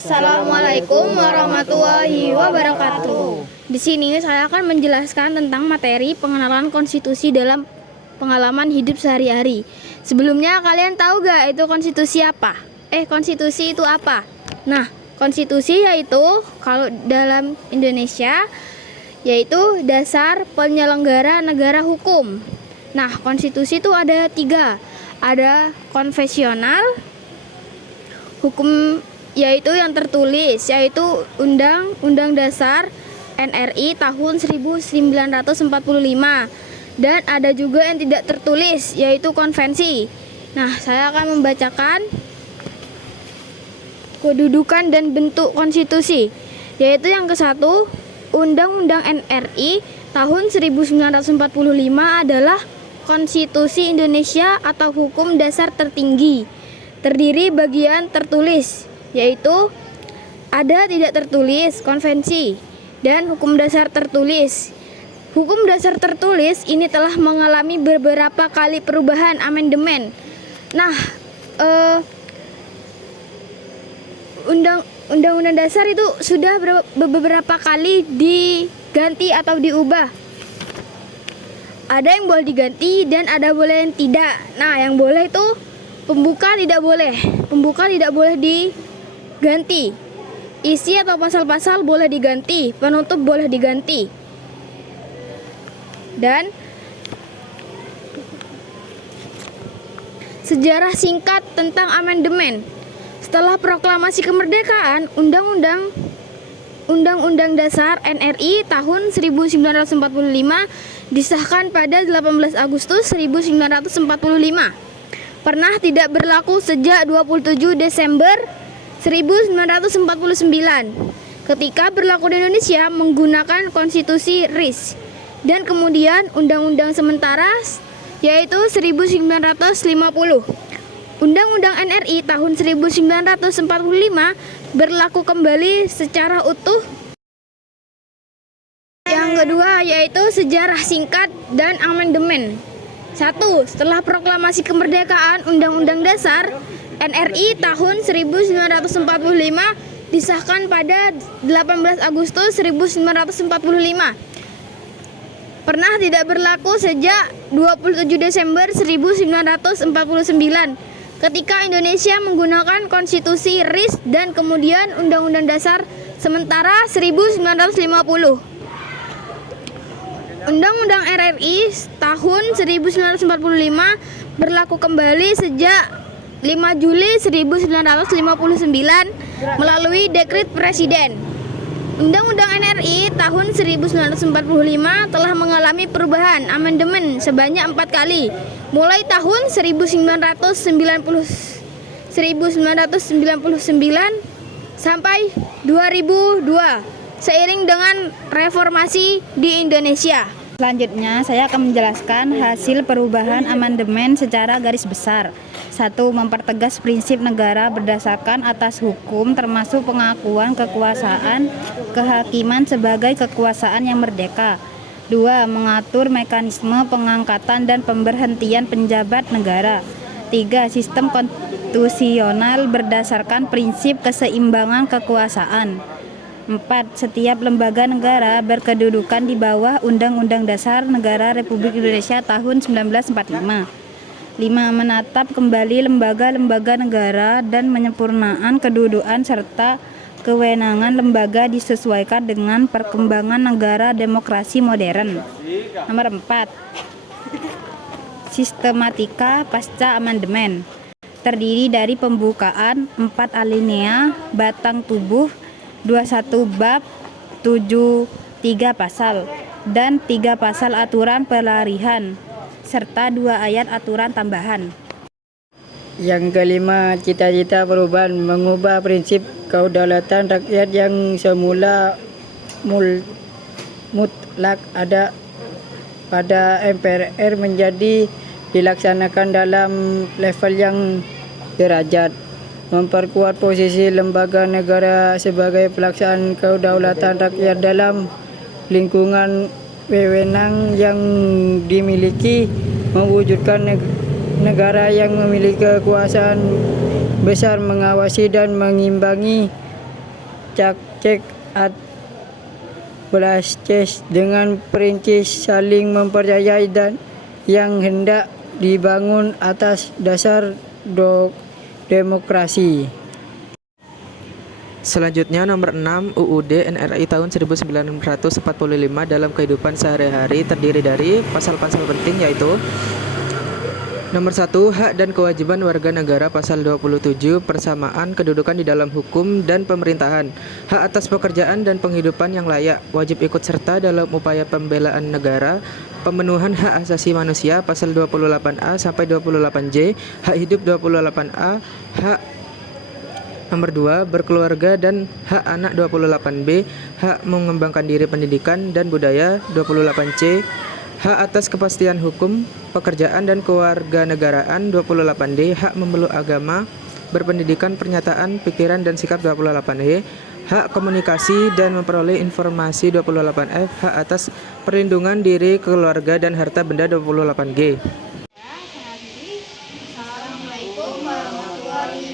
Assalamualaikum warahmatullahi wabarakatuh. Di sini saya akan menjelaskan tentang materi pengenalan konstitusi dalam pengalaman hidup sehari-hari. Sebelumnya kalian tahu gak itu konstitusi apa? Konstitusi itu apa? Nah, konstitusi yaitu kalau dalam Indonesia yaitu dasar penyelenggara negara hukum. Nah, konstitusi itu ada 3. Ada konvensional, hukum yaitu yang tertulis, yaitu Undang-Undang Dasar NRI tahun 1945, dan ada juga yang tidak tertulis, yaitu konvensi. Nah, saya akan membacakan kedudukan dan bentuk konstitusi, yaitu yang ke-1, Undang-Undang NRI tahun 1945 adalah konstitusi Indonesia atau hukum dasar tertinggi, terdiri bagian tertulis, yaitu ada tidak tertulis, konvensi, dan hukum dasar tertulis. Hukum dasar tertulis ini telah mengalami beberapa kali perubahan amandemen. Nah, Undang-Undang Dasar itu sudah beberapa kali diganti atau diubah. Ada yang boleh diganti dan ada boleh yang tidak. Nah, yang boleh itu pembuka tidak boleh. Pembuka tidak boleh diganti. Isi atau pasal-pasal boleh diganti, penutup boleh diganti. Dan sejarah singkat tentang amandemen. Setelah proklamasi kemerdekaan, Undang-Undang Dasar NRI tahun 1945 disahkan pada 18 Agustus 1945. Pernah tidak berlaku sejak 27 Desember 1949 ketika berlaku di Indonesia menggunakan konstitusi RIS, dan kemudian undang-undang sementara yaitu 1950. Undang-Undang NRI tahun 1945 berlaku kembali secara utuh. Yang kedua yaitu sejarah singkat dan amandemen. 1. Setelah proklamasi kemerdekaan, Undang-Undang Dasar NRI tahun 1945 disahkan pada 18 Agustus 1945. Pernah tidak berlaku sejak 27 Desember 1949 ketika Indonesia menggunakan konstitusi RIS, dan kemudian Undang-Undang Dasar sementara 1950. Undang-Undang RRI tahun 1945 berlaku kembali sejak 5 Juli 1959 melalui dekret Presiden. Undang-Undang NRI tahun 1945 telah mengalami perubahan amandemen sebanyak 4 kali, mulai tahun 1999 sampai 2002, seiring dengan reformasi di Indonesia. Selanjutnya, saya akan menjelaskan hasil perubahan amandemen secara garis besar. 1. Mempertegas prinsip negara berdasarkan atas hukum, termasuk pengakuan kekuasaan kehakiman sebagai kekuasaan yang merdeka. 2. Mengatur mekanisme pengangkatan dan pemberhentian penjabat negara. 3. Sistem konstitusional berdasarkan prinsip keseimbangan kekuasaan. 4. Setiap lembaga negara berkedudukan di bawah Undang-Undang Dasar Negara Republik Indonesia tahun 1945. 5. Menatap kembali lembaga-lembaga negara dan penyempurnaan kedudukan serta kewenangan lembaga disesuaikan dengan perkembangan negara demokrasi modern. Nomor 4. Sistematika pasca amandemen. Terdiri dari pembukaan 4 alinea, batang tubuh 21 bab, 73 pasal, dan 3 pasal aturan pelarihan, serta 2 ayat aturan tambahan. Yang kelima, cita-cita perubahan mengubah prinsip kedaulatan rakyat yang semula mutlak ada pada MPR menjadi dilaksanakan dalam level yang derajat. Memperkuat posisi lembaga negara sebagai pelaksanaan kedaulatan rakyat dalam lingkungan wewenang yang dimiliki, mewujudkan negara yang memiliki kekuasaan besar mengawasi dan mengimbangi cek ad Blastes dengan prinsip saling mempercayai dan yang hendak dibangun atas dasar demokrasi. Selanjutnya nomor 6 UUD NRI tahun 1945 dalam kehidupan sehari-hari terdiri dari pasal-pasal penting yaitu nomor 1 hak dan kewajiban warga negara pasal 27 persamaan kedudukan di dalam hukum dan pemerintahan, hak atas pekerjaan dan penghidupan yang layak, wajib ikut serta dalam upaya pembelaan negara, pemenuhan hak asasi manusia pasal 28A sampai 28J, hak hidup 28A, hak nomor 2 berkeluarga dan hak anak 28B, hak mengembangkan diri pendidikan dan budaya 28C, hak atas kepastian hukum, pekerjaan dan kewarganegaraan 28D, hak memeluk agama, berpendidikan, pernyataan, pikiran dan sikap 28E, hak komunikasi dan memperoleh informasi 28F, hak atas perlindungan diri, keluarga dan harta benda 28G. Assalamualaikum warahmatullahi